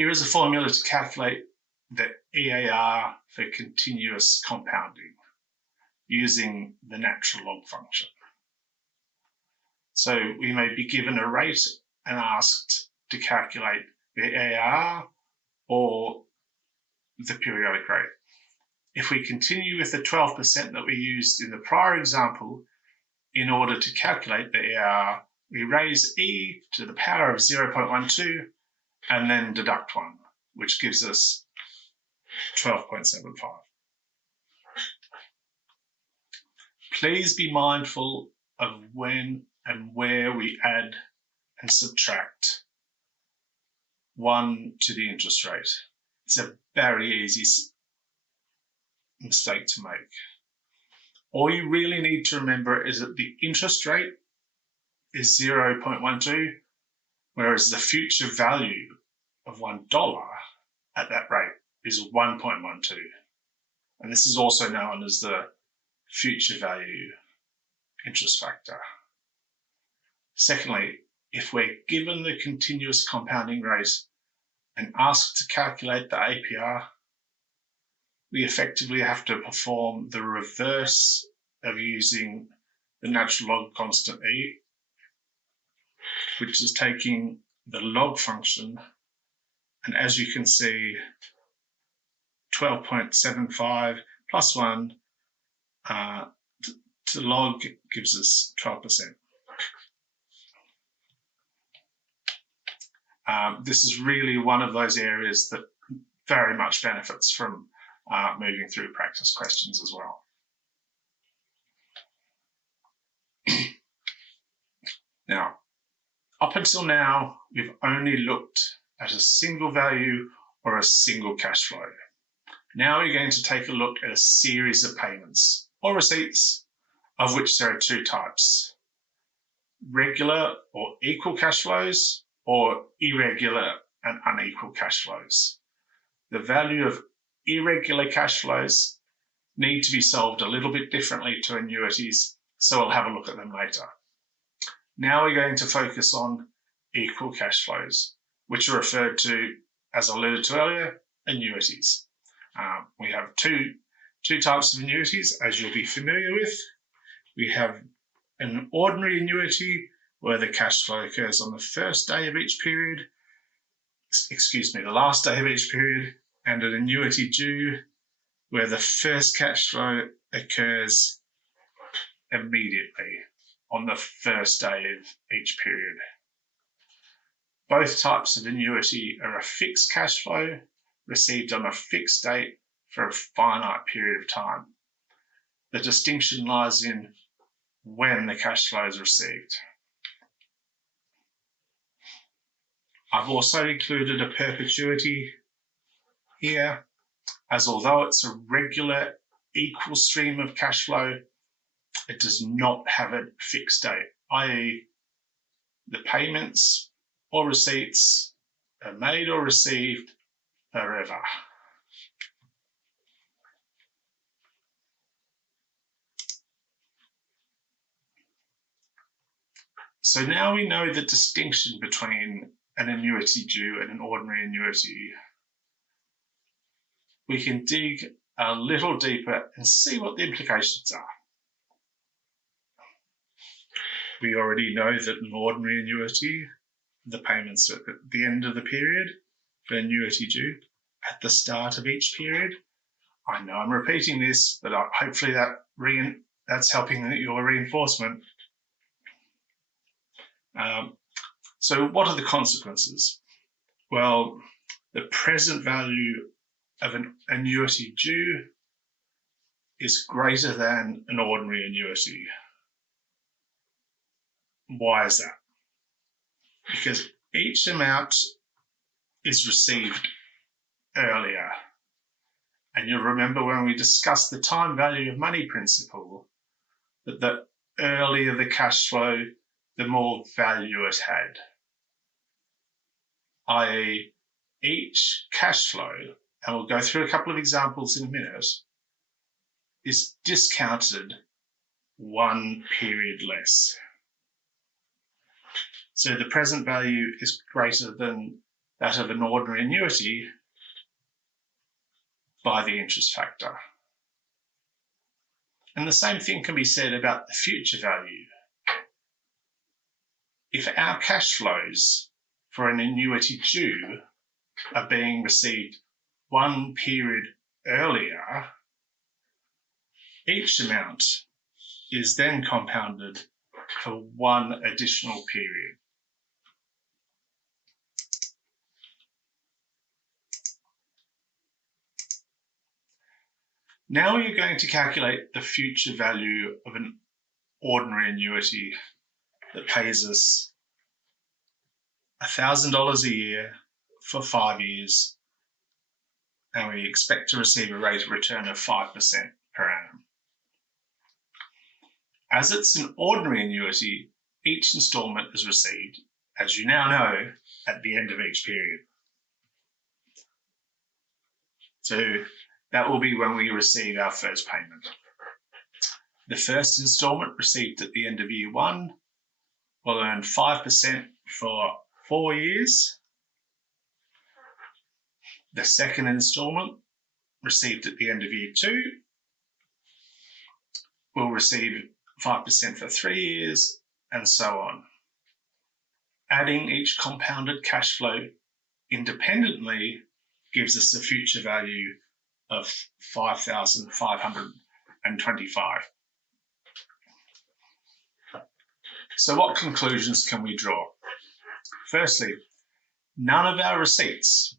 Here is a formula to calculate the EAR for continuous compounding using the natural log function. So we may be given a rate and asked to calculate the EAR or the periodic rate. If we continue with the 12% that we used in the prior example, in order to calculate the EAR, we raise e to the power of 0.12 and then deduct 1, which gives us 12.75. Please be mindful of when and where we add and subtract 1 to the interest rate. It's a very easy mistake to make. All you really need to remember is that the interest rate is 0.12, whereas the future value of $1 at that rate is 1.12. And this is also known as the future value interest factor. Secondly, if we're given the continuous compounding rate and asked to calculate the APR, we effectively have to perform the reverse of using the natural log constant e, which is taking the log function, and as you can see, 12.75 plus 1 to log gives us 12%. This is really one of those areas that very much benefits from moving through practice questions as well. Now, up until now, we've only looked at a single value or a single cash flow. Now we're going to take a look at a series of payments or receipts, of which there are two types: regular or equal cash flows or irregular and unequal cash flows. The value of irregular cash flows need to be solved a little bit differently to annuities, so we'll have a look at them later. Now we're going to focus on equal cash flows, which are referred to, as I alluded to earlier, annuities. We have two types of annuities, as you'll be familiar with. We have an ordinary annuity, where the cash flow occurs on the first day of each period, the last day of each period, and an annuity due, where the first cash flow occurs immediately on the first day of each period. Both types of annuity are a fixed cash flow received on a fixed date for a finite period of time. The distinction lies in when the cash flow is received. I've also included a perpetuity here, as although it's a regular equal stream of cash flow, it does not have a fixed date, i.e. the payments or receipts are made or received forever. So now we know the distinction between an annuity due and an ordinary annuity. We can dig a little deeper and see what the implications are. We already know that an ordinary annuity, the payments are at the end of the period, for annuity due at the start of each period. I know I'm repeating this, but hopefully that's helping your reinforcement. So what are the consequences? Well, the present value of an annuity due is greater than an ordinary annuity. Why is that? Because each amount is received earlier. And you'll remember when we discussed the time value of money principle, that the earlier the cash flow, the more value it had. I.e., each cash flow, and we'll go through a couple of examples in a minute, is discounted one period less. So the present value is greater than that of an ordinary annuity by the interest factor. And the same thing can be said about the future value. If our cash flows for an annuity due are being received one period earlier, each amount is then compounded for one additional period. Now you're going to calculate the future value of an ordinary annuity that pays us $1,000 a year for 5 years, and we expect to receive a rate of return of 5% per annum. As it's an ordinary annuity, each instalment is received, as you now know, at the end of each period. So that will be when we receive our first payment. The first instalment received at the end of year 1 will earn 5% for 4 years. The second instalment received at the end of year 2 will receive 5% for 3 years, and so on. Adding each compounded cash flow independently gives us a future value of 5,525. So what conclusions can we draw? Firstly, none of our receipts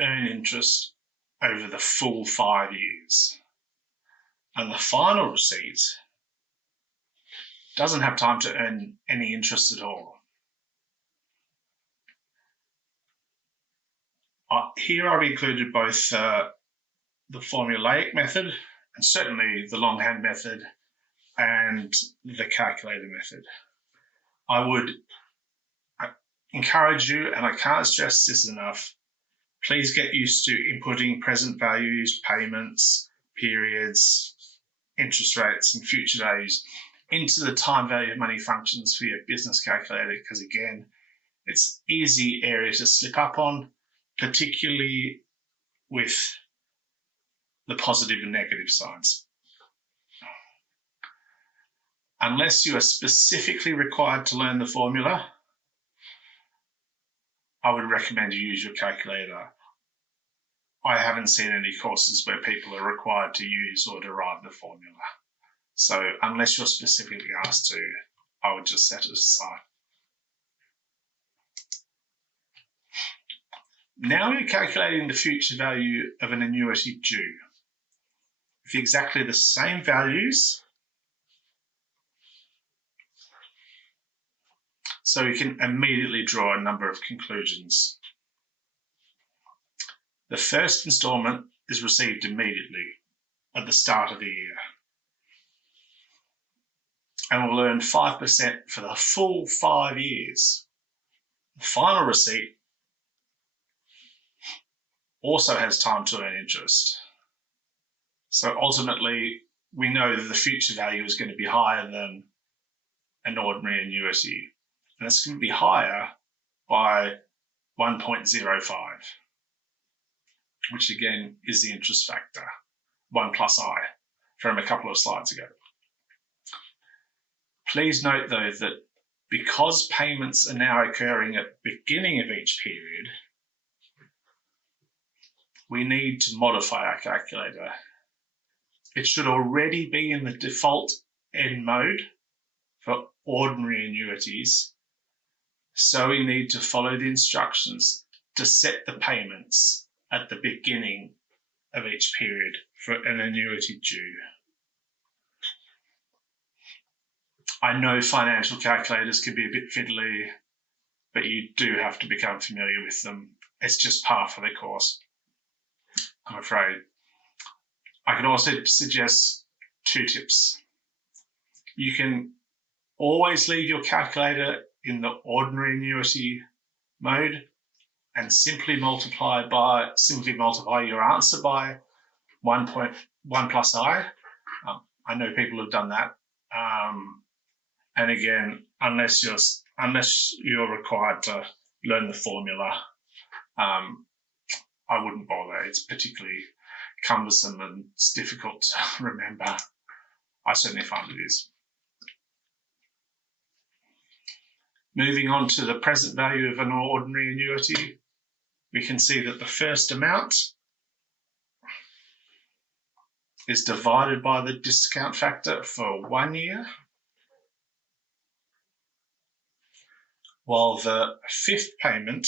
earn interest over the full 5 years. And the final receipt doesn't have time to earn any interest at all. Here I've included both the formulaic method and certainly the longhand method and the calculator method. I would encourage you, and I can't stress this enough, please get used to inputting present values, payments, periods, interest rates, and future values into the time value of money functions for your business calculator, because again, it's an easy area to slip up on, particularly with the positive and negative signs. Unless you are specifically required to learn the formula, I would recommend you use your calculator. I haven't seen any courses where people are required to use or derive the formula. So unless you're specifically asked to, I would just set it aside. Now you're calculating the future value of an annuity due. With exactly the same values, so you can immediately draw a number of conclusions. The first instalment is received immediately at the start of the year, and will earn 5% for the full 5 years. The final receipt also has time to earn interest. So ultimately, we know that the future value is going to be higher than an ordinary annuity. And it's going to be higher by 1.05, which again is the interest factor, 1 plus I, from a couple of slides ago. Please note though that because payments are now occurring at the beginning of each period, we need to modify our calculator. It should already be in the default end mode for ordinary annuities, so we need to follow the instructions to set the payments at the beginning of each period for an annuity due. I know financial calculators can be a bit fiddly, but you do have to become familiar with them. It's just part of the course, I'm afraid. I can also suggest 2 tips. You can always leave your calculator in the ordinary annuity mode and simply multiply your answer by 1 plus I. I know people have done that. And again, unless you're required to learn the formula, I wouldn't bother. It's particularly cumbersome and it's difficult to remember. I certainly find it is. Moving on to the present value of an ordinary annuity, we can see that the first amount is divided by the discount factor for 1 year, while the fifth payment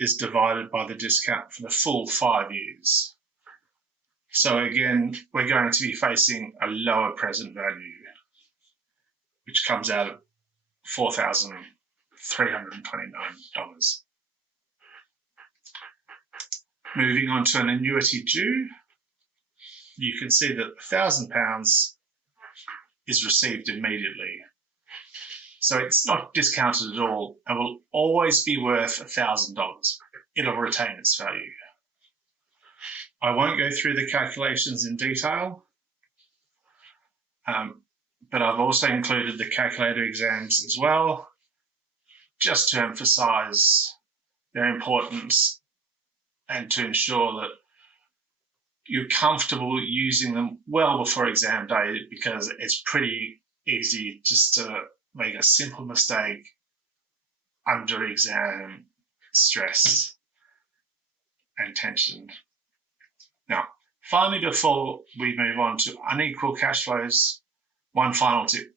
is divided by the discount for the full 5 years. So again, we're going to be facing a lower present value, which comes out at $4,329. Moving on to an annuity due, you can see that £1,000 is received immediately. So it's not discounted at all and will always be worth $1,000. It'll retain its value. I won't go through the calculations in detail, but I've also included the calculator exams as well, just to emphasize their importance and to ensure that you're comfortable using them well before exam day, because it's pretty easy just to make a simple mistake under exam stress and tension. Now, finally, before we move on to unequal cash flows, one final tip.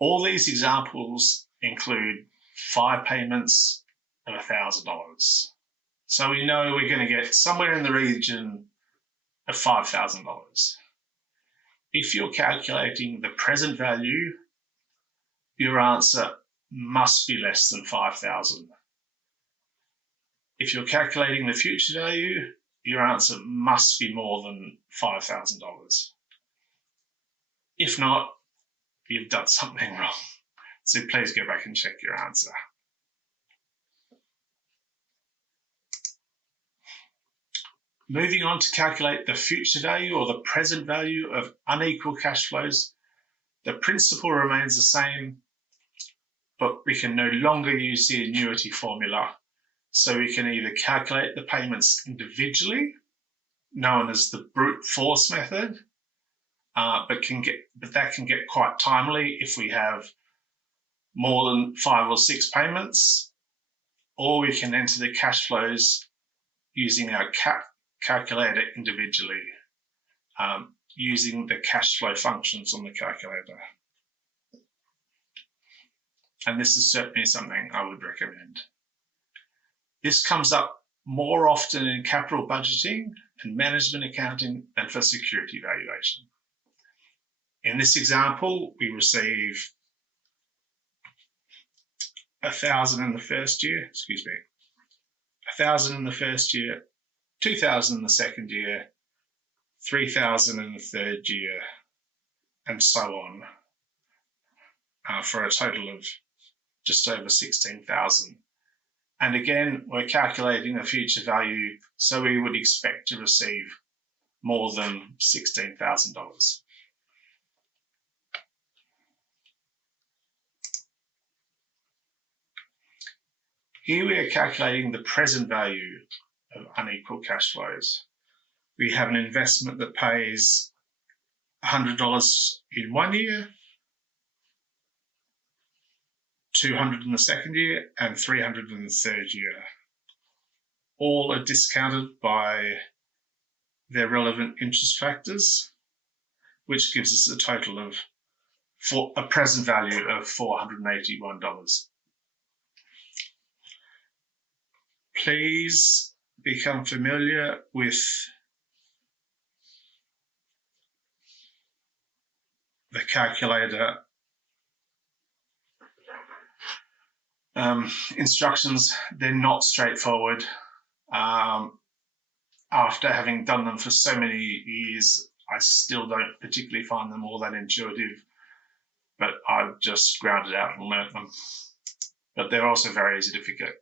All these examples include 5 payments of $1,000. So we know we're going to get somewhere in the region of $5,000. If you're calculating the present value, your answer must be less than $5,000. If you're calculating the future value, your answer must be more than $5,000. If not, you've done something wrong. So please go back and check your answer. Moving on to calculate the future value or the present value of unequal cash flows, the principle remains the same, but we can no longer use the annuity formula. So we can either calculate the payments individually, known as the brute force method, but that can get quite timely if we have more than 5 or 6 payments, or we can enter the cash flows using our calculator individually, using the cash flow functions on the calculator. And this is certainly something I would recommend. This comes up more often in capital budgeting and management accounting than for security valuation. In this example, we receive $1,000 in the first year, $1,000 in the first year, $2,000 in the second year, $3,000 in the third year, and so on, for a total of just over $16,000. And again, we're calculating a future value, so we would expect to receive more than $16,000. Here we are calculating the present value of unequal cash flows. We have an investment that pays $100 in 1 year, $200 in the second year, and $300 in the third year. All are discounted by their relevant interest factors, which gives us a total of a present value of $481. Please become familiar with the calculator instructions. They're not straightforward. After having done them for so many years, I still don't particularly find them all that intuitive, but I've just ground it out and learnt them. But they're also very easy to forget.